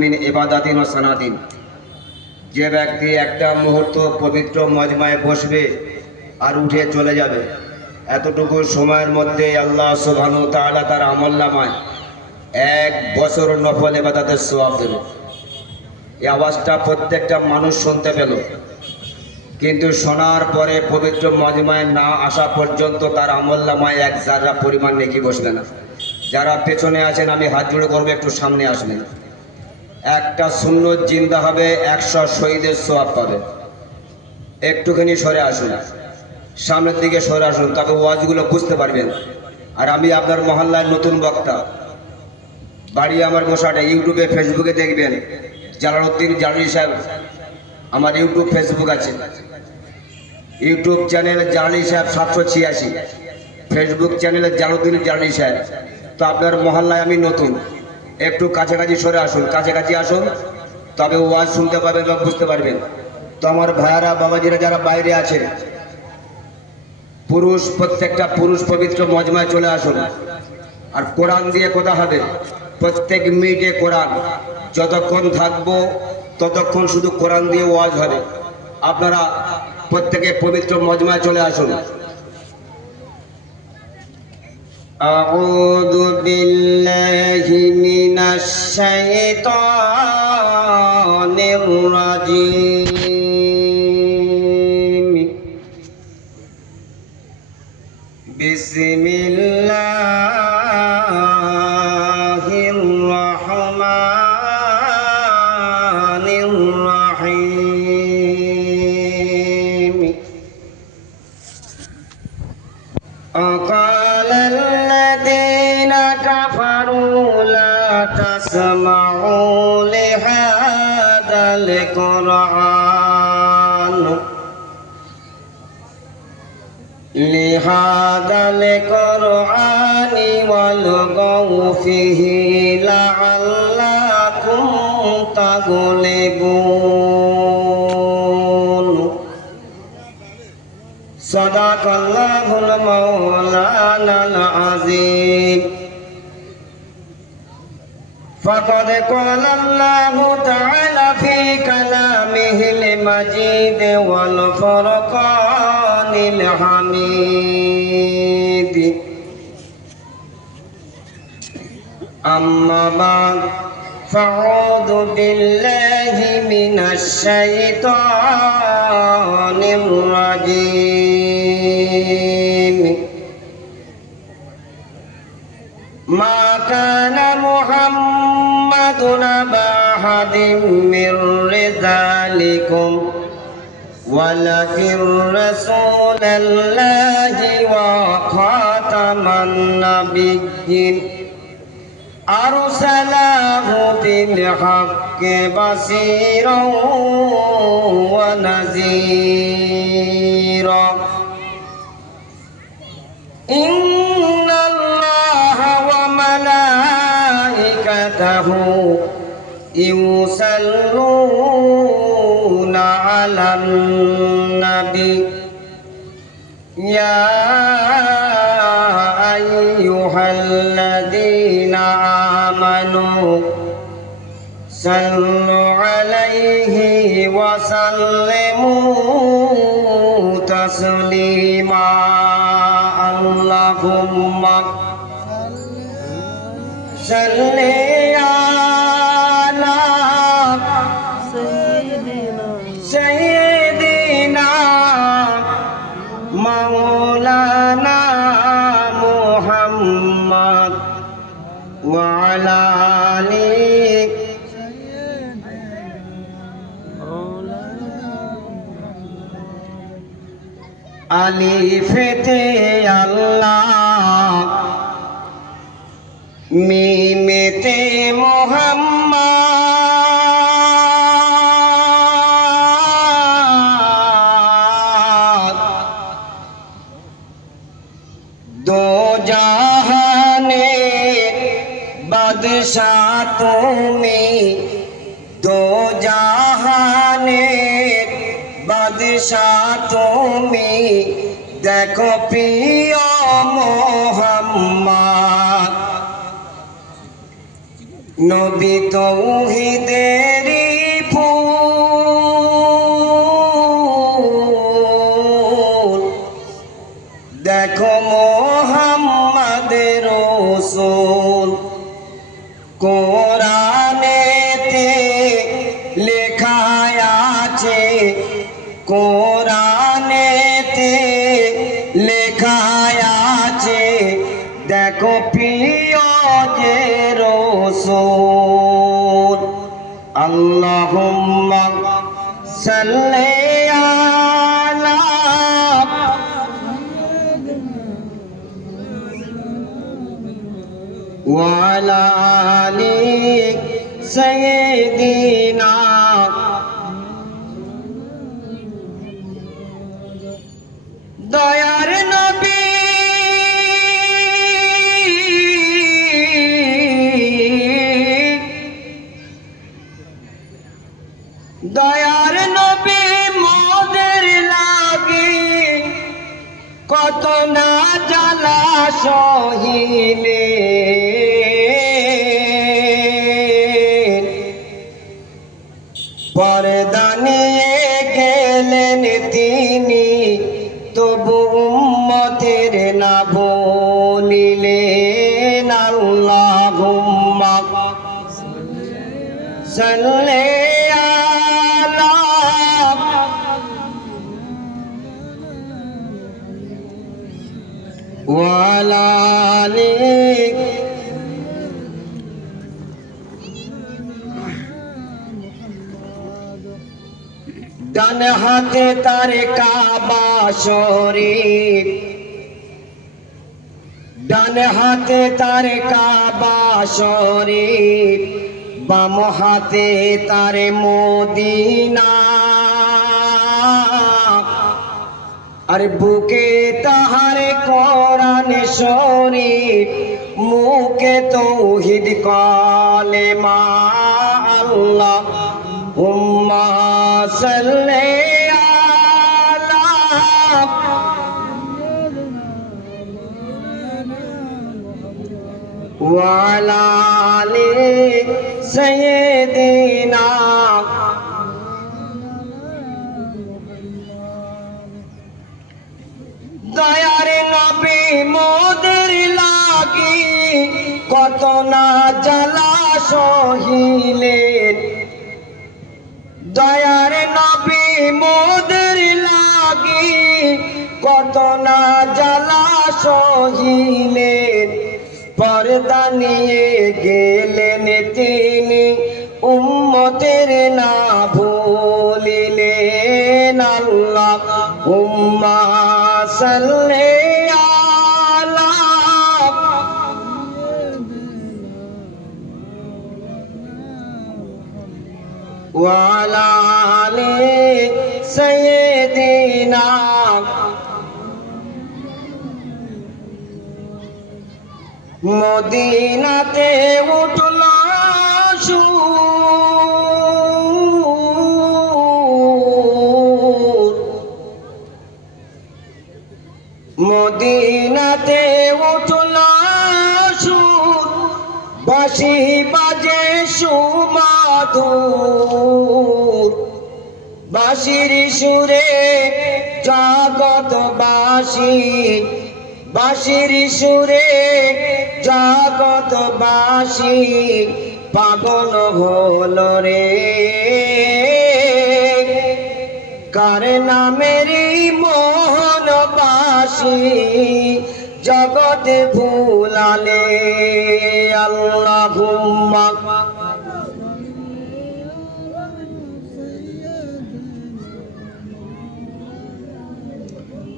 মিন ইবাদাতিন ওয়া সানাতিন, যে ব্যক্তি একটা মুহূর্ত পবিত্র মজমায় বসবে আর উঠে চলে যাবে, এতটুকু সময়ের মধ্যে আল্লাহ সুবহানাহু ওয়া তাআলা তার আমলনামায় 1 বছর নফল ইবাদতের সওয়াব দেবে। এই আওয়াজটা প্রত্যেকটা মানুষ শুনতে পেল, কিন্তু শোনার পরে পবিত্র মজমায় না আসা পর্যন্ত তার আমলনামায় 1 জাররা পরিমাণ নেকি বসবে না। যারা পেছনে আছেন আমি হাত জোড় করবো, একটু সামনে আসবেন। একটা সুন্নত জিন্দা হবে, 100 শহীদের সওয়াব পাবে। একটুখানি সরে আসুন, সামনের দিকে সরে আসুন, তবে ওয়াজগুলো বুঝতে পারবেন। আর আমি আপনার মহল্লার নতুন বক্তা, বাড়ি আমার মশাটা। ইউটিউবে ফেসবুকে দেখবেন জালালউদ্দিন জালালি সাহেব, আমার ইউটিউব ফেসবুক আছে। ইউটিউব চ্যানেল জালালি সাহেব 786, ফেসবুক চ্যানেলে জালালউদ্দিন জালালি সাহেব। তো আপনার মহল্লায় আমি নতুন, একটু কাছাকাছি সরে আসুন, কাছাকাছি আসুন, তবে ওয়াজ শুনতে পারবেন বা বুঝতে পারবেন। তো আমার ভাইয়ারা বাবাজিরা যারা বাইরে আছেন, পুরুষ, প্রত্যেকটা পুরুষ পবিত্র মজমায় চলে আসুন। আর কোরআন দিয়ে কথা হবে, প্রত্যেক মিনিটে কোরআন। যতক্ষণ থাকবো ততক্ষণ শুধু কোরআন দিয়ে ওয়াজ হবে। আপনারা প্রত্যেকে পবিত্র মজমায় চলে আসুন। আউযু বিল্লাহি মিনাশ শাইতানির রাজীম। বিসমিল্লাহির রহমানির রহিম। وقال الذين كفروا لا تسمعوا لهذا القرآن والغوا فيه لعلكم تغلبون. صدق الله المولانا العظيم. فقد قال الله تعالى في كلامه المجيد والفرقان الحميد. أما بعد، فأعوذ بالله من الشيطان الرجيم. ما كان محمد أبا أحد من رجالكم ولكن رسول الله وخاتم النبيين أرسله بالحق بصيرا ونذيرا. إن الله وملائكته يصلون على النبي يا أيها الذين آمنوا صلوا عليه وسلموا تسليما. اللهم صل على سيدنا مولانا محمد وعلى آله আলিফেতে আল্লাহ, মিমেতে মুহাম্মদ। দো জাহানের বাদশাহ তুমি, দো জাহানের বাদশাহ তুমি, দেখো প্রিয় মোহাম্মদ। নবী তৌহিদেরই ফুল, দেখো মুহাম্মাদের রাসূল। কোরআনেতে লেখা আছে, কোরআনেতে লেখা আছে, দেখো প্রিয় যে রাসূল। আল্লাহুম্মা সাল্লি আলা ওয়া আলা আলি সাইয়্যিদিনা। দয়ার নবী দয়ার নবী মোদের লাগে কত না জ্বালা সহিলে। পর্দা নিয়ে গেলেন তিনি, তবু উম্মতের না বলিলেন। আল্লাহুম্মা সাল্লি আলা ওয়া আলা আলি। ডান হাতে তার কাবা শরীফ, ডান হাতে তার কাবা শরীফ, বাম হাতে তার মদিনা। আর বুকে তাহার কোরআন শরীফ, মুখে তৌহিদ কালেমা। আল্লাহুম্মা সাল্লি আলা ওয়া আলা আলি সাইয়্যিদিনা। দয়ার নবী মোদের লাগি কত না জ্বালা সহিলেন। দয়ার নবী মোদের লাগি কত না জ্বালা সহিলেন। পর্দা নিয়ে গেলেন তিনি, উম্মতের না ভুলিলেন। আল্লাহুম্মা সাল্লি আলা ওয়া আলা আলি সাইয়্যিদিনা। মদিনাতে উঠল সুর, মদিনাতে উঠল সুর, বাঁশি বাজে সুমধুর। বাঁশির সুরে জগৎবাসী, বাঁশির সুরে জগৎবাসী পাগল হলো রে। কার নামেরই মোহন বাসি জগতে ভুলালে। আল্লাহুম্মা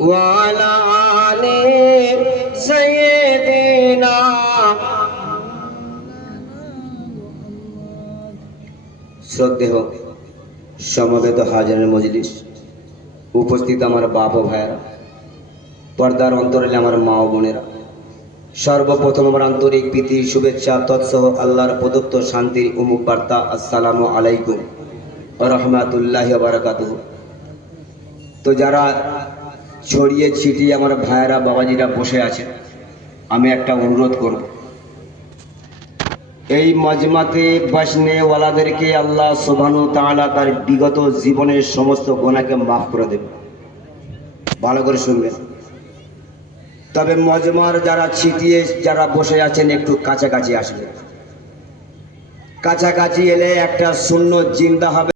ওয়া আলা আলি সাইয়্যিদিনা। শ্রদ্ধেয় সমবেত হাজারের মজলিস, উপস্থিত আমার বাপ ও ভাইয়েরা, পর্দার অন্তরালে আমার মা ও বোনেরা, সর্বপ্রথম আমার আন্তরিক প্রীতি শুভেচ্ছা তৎসহ আল্লাহর প্রদত্ত শান্তির উমুক বার্তা, আসসালামু আলাইকুম ওয়া রাহমাতুল্লাহি ওয়া বারাকাতুহু। তো যারা ছড়িয়ে ছিটিয়ে আমার ভাইয়েরা বাবাজিরা বসে আছেন, আমি একটা অনুরোধ করব, এই মজমাতে বসনেওয়ালাদেরকে আল্লাহ সুবহানাহু ওয়া তাআলা তার বিগত জীবনের সমস্ত গুনাহকে মাফ করে দেবে। ভালো করে শুনবেন। তবে মজমার যারা ছিটিয়ে যারা বসে আছেন একটু কাছাকাছি আসবেন। কাছাকাছি এলে একটা সুন্নত জিন্দা হবে।